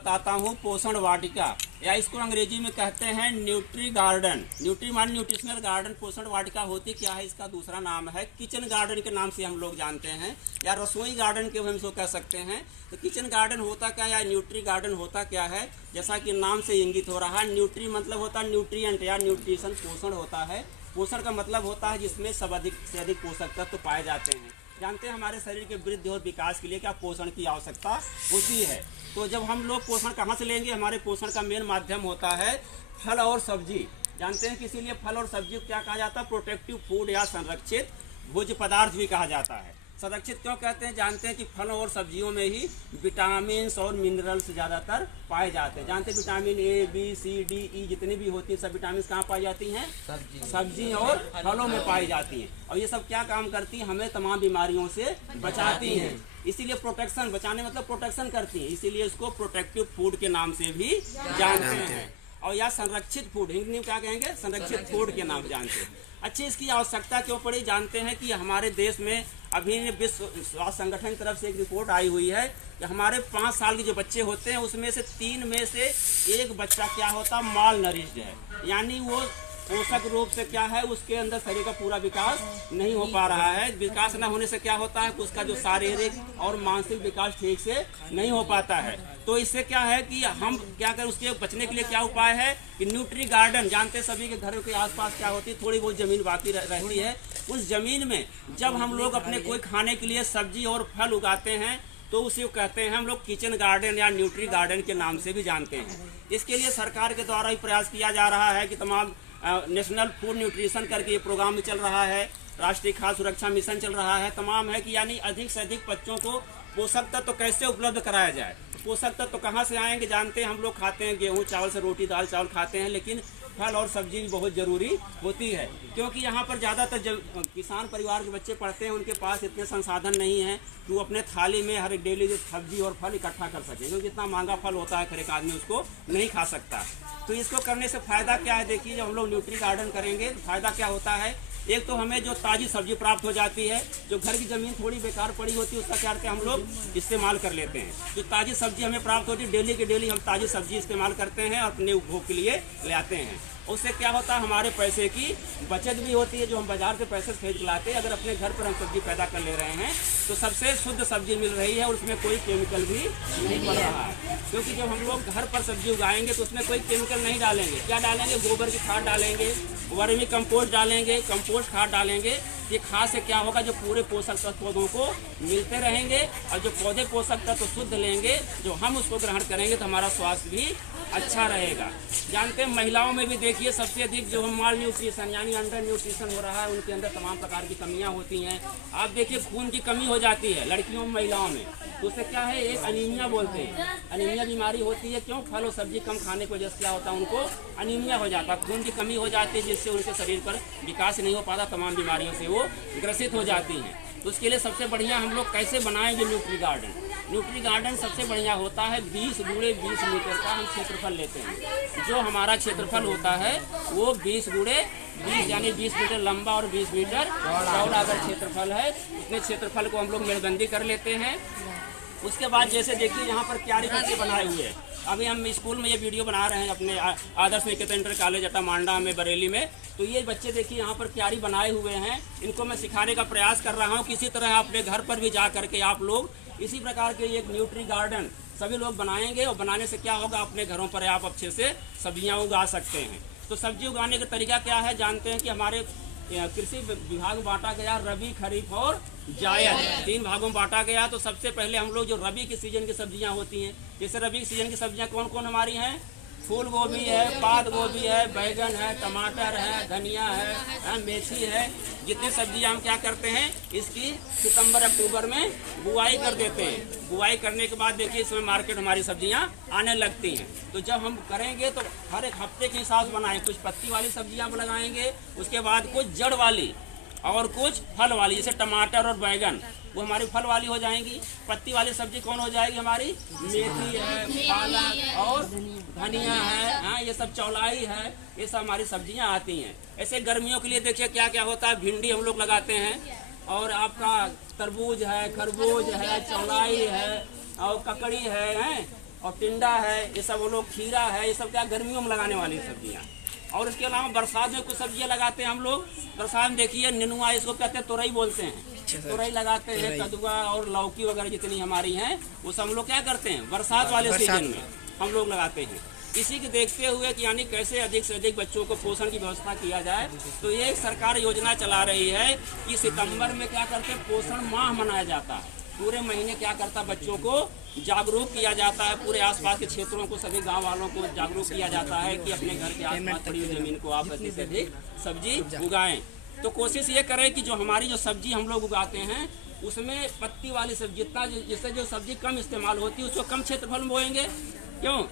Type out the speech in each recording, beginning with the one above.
बताता हूँ पोषण वाटिका, या इसको अंग्रेजी में कहते हैं न्यूट्री गार्डन। न्यूट्री मान न्यूट्रिशनल गार्डन। पोषण वाटिका होती क्या है, इसका दूसरा नाम है किचन गार्डन के नाम से हम लोग जानते हैं, या रसोई गार्डन के हम इसको कह सकते हैं। तो किचन गार्डन होता क्या या न्यूट्री गार्डन होता क्या है, जैसा कि नाम से इंगित हो रहा है, न्यूट्री मतलब होता है न्यूट्रिएंट या न्यूट्रिशन, पोषण होता है। पोषण का मतलब होता है जिसमें सब अधिक से अधिक पोषक तत्व पाए जाते हैं। जानते हैं हमारे शरीर के वृद्धि और विकास के लिए क्या पोषण की आवश्यकता होती है। तो जब हम लोग पोषण कहाँ से लेंगे, हमारे पोषण का मेन माध्यम होता है फल और सब्जी। जानते हैं कि इसीलिए फल और सब्जी को क्या कहा जाता है, प्रोटेक्टिव फूड या संरक्षित भोज्य पदार्थ भी कहा जाता है। संरक्षित क्यों कहते हैं, जानते हैं कि फलों और सब्जियों में ही विटामिन और मिनरल्स ज़्यादातर पाए जाते हैं। जानते हैं vitamin A, B, C, D, E जितनी भी होती हैं सब विटामिन कहाँ पाई जाती हैं, सब्जी और फलों में पाई जाती हैं। और ये सब क्या काम करती हैं, हमें तमाम बीमारियों से बचाती हैं। इसीलिए प्रोटेक्शन, बचाने मतलब प्रोटेक्शन करती हैं, इसीलिए इसको प्रोटेक्टिव फूड के नाम से भी जानते हैं। और या संरक्षित फूड, हिंदी में क्या कहेंगे, संरक्षित फूड के नाम जानते हैं। अच्छी इसकी आवश्यकता क्यों पड़ी, जानते हैं कि हमारे देश में अभी विश्व स्वास्थ्य संगठन की तरफ से एक रिपोर्ट आई हुई है कि हमारे 5 साल के जो बच्चे होते हैं उसमें से 3 में से 1 बच्चा क्या होता, माल नरिश्ड है, यानी वो पोषक रूप से क्या है, उसके अंदर शरीर का पूरा विकास नहीं हो पा रहा है। विकास न होने से क्या होता है, उसका जो शारीरिक और मानसिक विकास ठीक से नहीं हो पाता है। तो इससे क्या है कि हम क्या करें, उसके बचने के लिए क्या उपाय है कि न्यूट्री गार्डन, जानते सभी के घरों के आसपास क्या होती है, थोड़ी बहुत जमीन बाकी रहती है। उस जमीन में जब हम लोग अपने कोई खाने के लिए सब्जी और फल उगाते हैं तो उसे कहते हैं हम लोग किचन गार्डन या न्यूट्री गार्डन के नाम से भी जानते हैं। इसके लिए सरकार के द्वारा ही प्रयास किया जा रहा है कि तमाम नेशनल फूड न्यूट्रिशन करके ये प्रोग्राम भी चल रहा है, राष्ट्रीय खाद्य सुरक्षा मिशन चल रहा है, तमाम है कि यानी अधिक से अधिक बच्चों को पोषक तत्व कैसे उपलब्ध कराया जाए। पोषक तत्व कहाँ से आएंगे, जानते हैं हम लोग खाते हैं गेहूँ चावल से, रोटी दाल चावल खाते हैं, लेकिन फल और सब्जी भी बहुत ज़रूरी होती है, क्योंकि यहाँ पर ज़्यादातर जब किसान परिवार के बच्चे पढ़ते हैं उनके पास इतने संसाधन नहीं हैं कि वो अपने थाली में हर एक डेली सब्जी और फल इकट्ठा कर सकें, क्योंकि इतना महंगा फल होता है हर एक आदमी उसको नहीं खा सकता। तो इसको करने से फ़ायदा क्या है, देखिए जब हम लोग न्यूट्री गार्डन करेंगे तो फ़ायदा क्या होता है, एक तो हमें जो ताज़ी सब्जी प्राप्त हो जाती है, जो घर की ज़मीन थोड़ी बेकार पड़ी होती है उसका क्या करते हैं हम लोग इस्तेमाल कर लेते हैं। जो ताज़ी सब्जी हमें प्राप्त होती है, डेली के डेली हम ताज़ी सब्जी इस्तेमाल करते हैं और अपने उपभोग के लिए ले आते हैं। उससे क्या होता है, हमारे पैसे की बचत भी होती है। जो हम बाजार से पैसे खरीद के लाते हैं, अगर अपने घर पर हम सब्जी पैदा कर ले रहे हैं तो सबसे शुद्ध सब्जी मिल रही है और उसमें कोई केमिकल भी नहीं पड़ रहा है। क्योंकि जब हम लोग घर पर सब्जी उगाएंगे तो उसमें कोई केमिकल नहीं डालेंगे। क्या डालेंगे, गोबर की खाद डालेंगे, वर्मी कंपोस्ट डालेंगे, कंपोस्ट खाद डालेंगे। ये खाद से क्या होगा, जो पूरे पोषक तत्व पौधों को मिलते रहेंगे और जो पौधे पोषक तत्व शुद्ध लेंगे, जो हम उसको ग्रहण करेंगे तो हमारा स्वास्थ्य भी अच्छा रहेगा। जानते हैं महिलाओं में भी देखिए सबसे अधिक जो माल न्यूट्रिशन यानी अंडर न्यूट्रिशन हो रहा है, उनके अंदर तमाम प्रकार की कमियां होती हैं। आप देखिए खून की कमी हो जाती है लड़कियों में, महिलाओं में, तो उससे क्या है, एक अनीमिया बोलते हैं, अनीमिया बीमारी होती है। क्यों, फल और सब्जी कम खाने की वजह से क्या होता है, उनको अनीमिया हो जाता है, खून की कमी हो जाती है, जिससे उनके शरीर पर विकास नहीं हो पाता, तमाम बीमारियों से वो ग्रसित हो जाती हैं। तो उसके लिए सबसे बढ़िया हम लोग कैसे बनाएंगे न्यूट्री गार्डन। न्यूट्री गार्डन सबसे बढ़िया होता है 20 गुणे 20 मीटर का हम क्षेत्रफल लेते हैं। जो हमारा क्षेत्रफल होता है वो 20 गुणे 20 यानी 20 मीटर लंबा और 20 मीटर चौड़ा अगर क्षेत्रफल है, उतने क्षेत्रफल को हम लोग मेड़बंदी कर लेते हैं। उसके बाद जैसे देखिए यहाँ पर क्यारी बच्चे बनाए हुए हैं। अभी हम स्कूल में ये वीडियो बना रहे हैं अपने आदर्श निकेतन इंटर कॉलेज अटा मांडा में, बरेली में। तो ये बच्चे देखिए यहाँ पर क्यारी बनाए हुए हैं, इनको मैं सिखाने का प्रयास कर रहा हूँ। किसी तरह अपने घर पर भी जा करके आप लोग इसी प्रकार के एक न्यूट्री गार्डन सभी लोग बनाएंगे, और बनाने से क्या होगा, अपने घरों पर आप अच्छे से सब्जियाँ उगा सकते हैं। तो सब्जी उगाने का तरीका क्या है, जानते हैं कि हमारे कृषि विभाग में बांटा गया रबी, खरीफ और जायद, 3 भागों में बांटा गया। तो सबसे पहले हम लोग जो रबी के सीजन की सब्जियां होती हैं, जैसे रबी के सीजन की सब्जियां कौन कौन हमारी हैं, फूल गोभी है, पात गोभी है, बैगन है, टमाटर है, धनिया है, मेथी है। जितनी सब्जियां हम क्या करते हैं, इसकी सितंबर अक्टूबर में बुआई कर देते हैं। बुआई करने के बाद देखिए इसमें मार्केट हमारी सब्जियां आने लगती हैं। तो जब हम करेंगे तो हर एक हफ्ते के हिसाब से बनाएं, कुछ पत्ती वाली सब्जियां लगाएंगे, उसके बाद कुछ जड़ वाली और कुछ फल वाली, जैसे टमाटर और बैगन, वो हमारी फल वाली हो जाएंगी। पत्ती वाली सब्जी कौन हो जाएगी हमारी, मेथी है, पालक और धनिया है, हाँ ये सब चौलाई है, ये सब हमारी सब्जियां आती हैं। ऐसे गर्मियों के लिए देखिए क्या क्या होता है, भिंडी हम लोग लगाते हैं, और आपका तरबूज है, खरबूज है, चौलाई है और ककड़ी है, और टिंडा है, ये सब वो लोग खीरा है, ये सब क्या गर्मियों में लगाने वाली सब्जियाँ। और इसके अलावा बरसात में कुछ सब्जियाँ लगाते हैं हम लोग। बरसात में देखिए नेनुआ, इसको कहते हैं तुरई बोलते हैं, तुरई लगाते हैं, कदुआ और लौकी वगैरह जितनी हमारी हैं वो सब हम लोग क्या करते हैं बरसात वाले सीजन में हम लोग लगाते हैं। इसी के देखते हुए कि यानी कैसे अधिक से अधिक बच्चों को पोषण की व्यवस्था किया जाए, तो ये सरकार योजना चला रही है कि सितंबर में क्या करते हैं पोषण माह मनाया जाता है। पूरे महीने क्या करता है बच्चों को जागरूक किया जाता है, पूरे आसपास के क्षेत्रों को सभी गांव वालों को जागरूक किया जाता है कि अपने घर के आसपास पड़ी हुई जमीन को आप अधिक से अधिक सब्जी उगाएं। तो कोशिश ये करें कि जो हमारी जो सब्जी हम लोग उगाते हैं उसमें पत्ती वाली सब्जी जितना जिससे जो सब्जी कम इस्तेमाल होती है उसको कम क्षेत्रफल में बोएंगे। क्यों?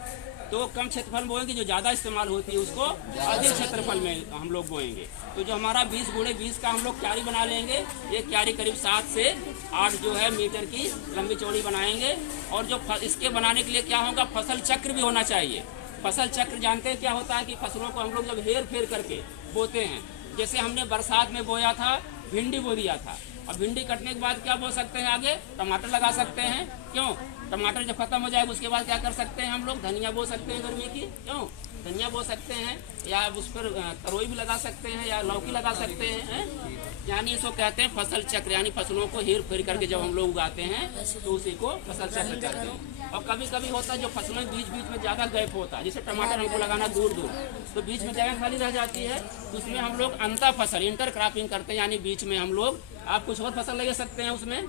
तो कम क्षेत्रफल में बोएंगे, जो ज़्यादा इस्तेमाल होती है उसको अधिक क्षेत्रफल में हम लोग बोएंगे। तो जो हमारा 20x20 का हम लोग क्यारी बना लेंगे। ये क्यारी करीब 7 से 8 जो है मीटर की लंबी चौड़ी बनाएंगे। और जो इसके बनाने के लिए क्या होगा, फसल चक्र भी होना चाहिए। फसल चक्र जानते हैं क्या होता है कि फसलों को हम लोग जब हेर फेर करके बोते हैं, जैसे हमने बरसात में बोया था, भिंडी बो दिया था, और भिंडी कटने के बाद क्या बो सकते हैं आगे, टमाटर लगा सकते हैं। क्यों? टमाटर जब खत्म हो जाएगा उसके बाद क्या कर सकते हैं हम लोग, धनिया बो सकते हैं गर्मी की। क्यों? धनिया बो सकते हैं, या उस पर तरोई भी लगा सकते हैं, या लौकी लगा सकते हैं। यानी इसको कहते हैं फसल चक्र, यानी फसलों को हेर फेर करके जब हम लोग उगाते हैं तो उसी को फसल चक्र कहते हैं। और कभी कभी होता है जो फसलों के बीच बीच में ज़्यादा गैप होता है, जैसे टमाटर हमको लगाना दूर दूर, तो बीच में जगह खाली रह जाती है, तो उसमें हम लोग अंतर फसल इंटर क्रॉपिंग करते हैं। यानी बीच में हम लोग आप कुछ और फसल लगा सकते हैं, उसमें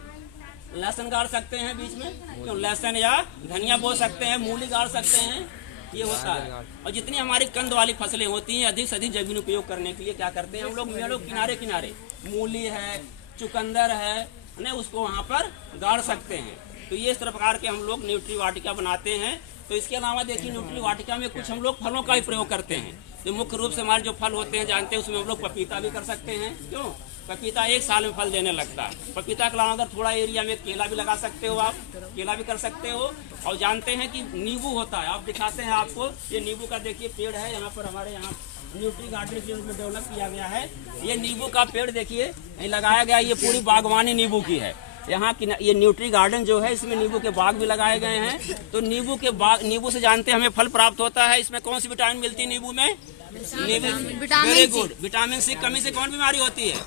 लहसुन गाड़ सकते हैं बीच में, क्यों लहसुन या धनिया बो सकते हैं, मूली गाड़ सकते हैं, ये होता है। और जितनी हमारी कंद वाली फसलें होती हैं अधिक से अधिक जमीन उपयोग करने के लिए क्या करते हैं हम लोग किनारे किनारे मूली है, चुकंदर है ना, उसको वहाँ पर गाड़ सकते हैं। तो ये इस प्रकार के हम लोग न्यूट्री वाटिका बनाते हैं। तो इसके अलावा देखिए न्यूट्री वाटिका में कुछ हम लोग फलों का भी प्रयोग करते हैं। तो मुख्य रूप से हमारे जो फल होते हैं जानते हैं, उसमें हम लोग पपीता भी कर सकते हैं। क्यों? पपीता 1 साल में फल देने लगता है। पपीता के अलावा अगर थोड़ा एरिया में केला भी लगा सकते हो, आप केला भी कर सकते हो। और जानते हैं कि नींबू होता है, आप दिखाते हैं आपको, ये नींबू का देखिए पेड़ है यहाँ पर, हमारे यहाँ न्यूट्री गार्डन के में डेवलप किया गया है। ये नींबू का पेड़ देखिए लगाया गया, ये पूरी बागवानी नींबू की है। यहाँ की ये न्यूट्री गार्डन जो है इसमें नींबू के बाग भी लगाए गए हैं। तो नींबू के बाग, नींबू से जानते हैं हमें फल प्राप्त होता है। इसमें कौन सी विटामिन मिलती है नींबू में? वेरी गुड, विटामिन सी कमी से कौन बीमारी होती है?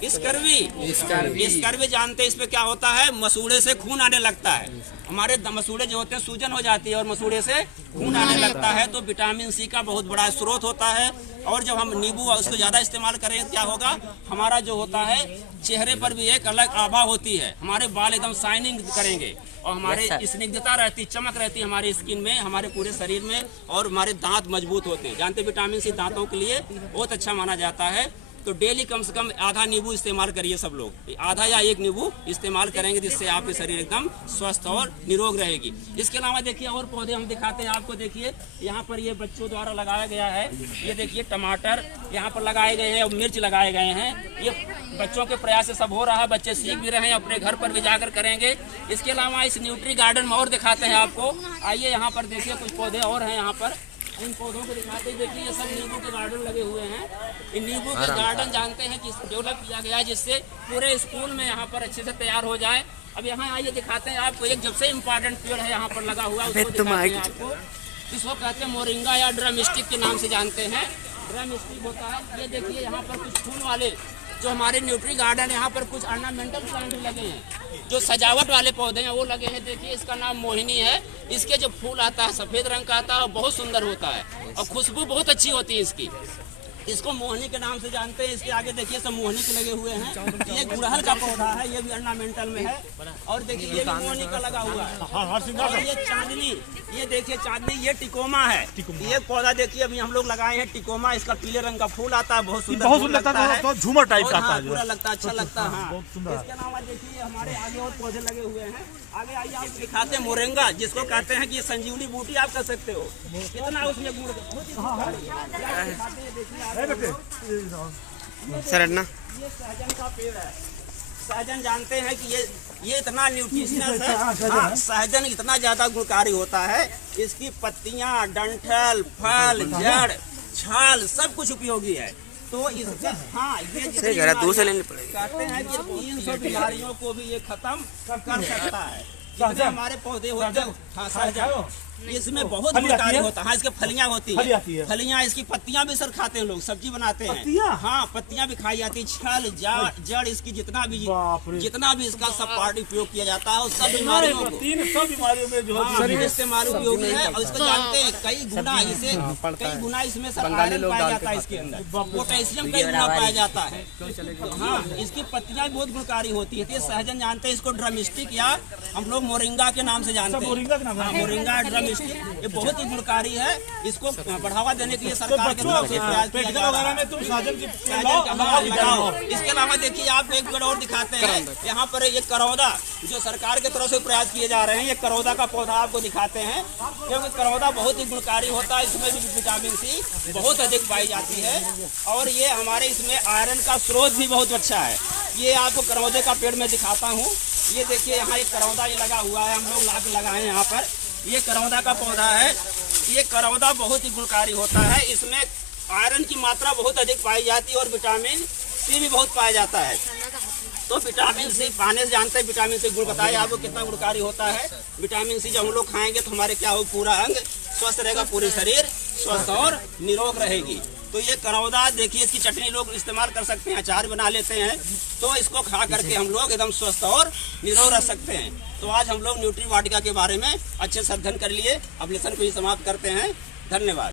स्कर्वी जानते हैं इसमें क्या होता है, मसूड़े से खून आने लगता है। हमारे मसूड़े जो होते हैं सूजन हो जाती है और मसूड़े से खून आने लगता है। तो विटामिन सी का बहुत बड़ा स्रोत होता है। और जब हम नींबू उसको ज़्यादा इस्तेमाल करें क्या होगा, हमारा जो होता है चेहरे पर भी एक अलग आभा होती है, हमारे बाल एकदम शाइनिंग करेंगे और हमारे स्निग्धता रहती, चमक रहती है हमारी स्किन में, हमारे पूरे शरीर में। और हमारे दांत मजबूत होते हैं। जानते विटामिन सी दांतों के लिए बहुत अच्छा माना जाता है। तो डेली कम से कम आधा नींबू इस्तेमाल करिए सब लोग, आधा या 1 नींबू इस्तेमाल करेंगे, जिससे आपके शरीर एकदम स्वस्थ और निरोग रहेगी। इसके अलावा देखिए और पौधे हम दिखाते हैं आपको। देखिए यहाँ पर ये बच्चों द्वारा लगाया गया है। ये देखिए टमाटर यहाँ पर लगाए गए हैं और मिर्च लगाए गए हैं। ये बच्चों के प्रयास से सब हो रहा है, बच्चे सीख भी रहे हैं, अपने घर पर भी जाकर करेंगे। इसके अलावा इस न्यूट्री गार्डन में और दिखाते हैं आपको। आइए यहाँ पर देखिए कुछ पौधे और हैं यहाँ पर, इन पौधों को दिखाते हैं। देखिए ये सब नींबू के गार्डन लगे हुए हैं। इन नींबू के गार्डन जानते हैं कि डेवलप किया गया है जिससे पूरे स्कूल में यहाँ पर अच्छे से तैयार हो जाए। अब यहाँ आइए दिखाते हैं आपको, एक सबसे इम्पोर्टेंट पेड़ है यहाँ पर लगा हुआ, उसको दिखाते हैं आपको। इसको कहते हैं मोरिंगा या ड्रमस्टिक के नाम से जानते हैं। ड्रमस्टिक होता है। ये देखिए यहाँ पर कुछ फूल वाले जो हमारे न्यूट्री गार्डन, यहाँ पर कुछ ऑर्नामेंटल प्लांट भी लगे हैं, जो सजावट वाले पौधे हैं वो लगे हैं। देखिए इसका नाम मोहिनी है। इसके जो फूल आता है सफ़ेद रंग का आता है और बहुत सुंदर होता है और खुशबू बहुत अच्छी होती है इसकी। इसको मोहनी के नाम से जानते हैं। इसके आगे देखिए सब मोहनी के लगे हुए हैं। ये गुड़हल का पौधा है, ये भी ऑर्नामेंटल में है। और देखिए ये भी मोहनी का लगा हुआ है। और ये चांदनी, ये देखिए चांदनी, ये टिकोमा है। ये पौधा देखिए अभी हम लोग लगाए हैं टिकोमा। इसका पीले रंग का फूल आता है, बहुत सुंदर लगता है, झूमर टाइप का पूरा लगता है, अच्छा लगता है। इसके अलावा देखिए हमारे आगे और पौधे लगे हुए हैं। आगे आइए आपको दिखाते हैं मोरिंगा, जिसको कहते हैं कि संजीवनी बूटी आप कर सकते हो। कितना उसमें गुण सरना, ये सहजन का पेड़ है। सहजन जानते हैं कि ये इतना न्यूट्रिशनल है। हाँ, सहजन इतना ज्यादा गुणकारी होता है। इसकी पत्तियां, डंठल, फल, जड़, छाल सब कुछ उपयोगी है। तो इससे हाँ ये कहते हैं कि 300 बीमारियों को भी ये खत्म कर सकता है। जितने हमारे पौधे होते हैं, हाँ सहजन, इसमें बहुत गुणकारी होता है। हाँ, इसके फलियां होती है, फलियां, इसकी पत्तियां भी सर खाते हैं लोग, सब्जी बनाते हैं। हाँ, पत्तियां भी खाई जाती है, छल जड़ इसकी जितना भी इसका सब पार्ट उपयोग किया जाता है, और सब बीमारियों में जो इस्तेमाल उपयोगी है। और इसको जानते हैं कई गुना इसमें सर आयरन पाया जाता है, इसके अंदर पोटेशियम कई गुना पाया जाता है। हाँ, इसकी पत्तियां बहुत गुणकारी होती है। सहजन जानते हैं, इसको ड्रमस्टिक या हम लोग मोरिंगा के नाम से जानते हैं। मोरिंगा ड्रम ये बहुत ही गुणकारी है। इसको बढ़ावा देने के लिए सरकार के तरफ से प्रयास किया जा रहा है। इसके अलावा देखिए, आप एक पेड़ और दिखाते हैं, यहाँ पर ये करौदा जो सरकार के तरफ से प्रयास किए जा रहे हैं, ये करौदा का पौधा आपको दिखाते हैं, क्योंकि करौदा बहुत ही गुणकारी होता है। इसमें भी विटामिन सी बहुत अधिक पाई जाती है, और ये हमारे इसमें आयरन का स्रोत भी बहुत अच्छा है। ये आपको करौदे का पेड़ में दिखाता हूँ। ये देखिए, यहाँ एक करौदा ये लगा हुआ है, हम लोग ला के लगाए हैं यहाँ पर। ये करौदा का पौधा है। ये करौदा बहुत ही गुणकारी होता है। इसमें आयरन की मात्रा बहुत अधिक पाई जाती है, और विटामिन सी भी बहुत पाया जाता है। तो विटामिन सी पाने से जानते हैं, विटामिन सी गुण बताए आपको कितना गुणकारी होता है। विटामिन सी जब हम लोग खाएंगे तो हमारे क्या हो, पूरा अंग स्वस्थ रहेगा, पूरे शरीर स्वस्थ और निरोग रहेगी। तो ये करौदा देखिए, इसकी चटनी लोग इस्तेमाल कर सकते हैं, अचार बना लेते हैं, तो इसको खा करके हम लोग एकदम स्वस्थ और निरोग रह सकते हैं। तो आज हम लोग न्यूट्री वाटिका के बारे में अच्छे से अध्ययन कर लिए। अब लेसन को ही समाप्त करते हैं। धन्यवाद।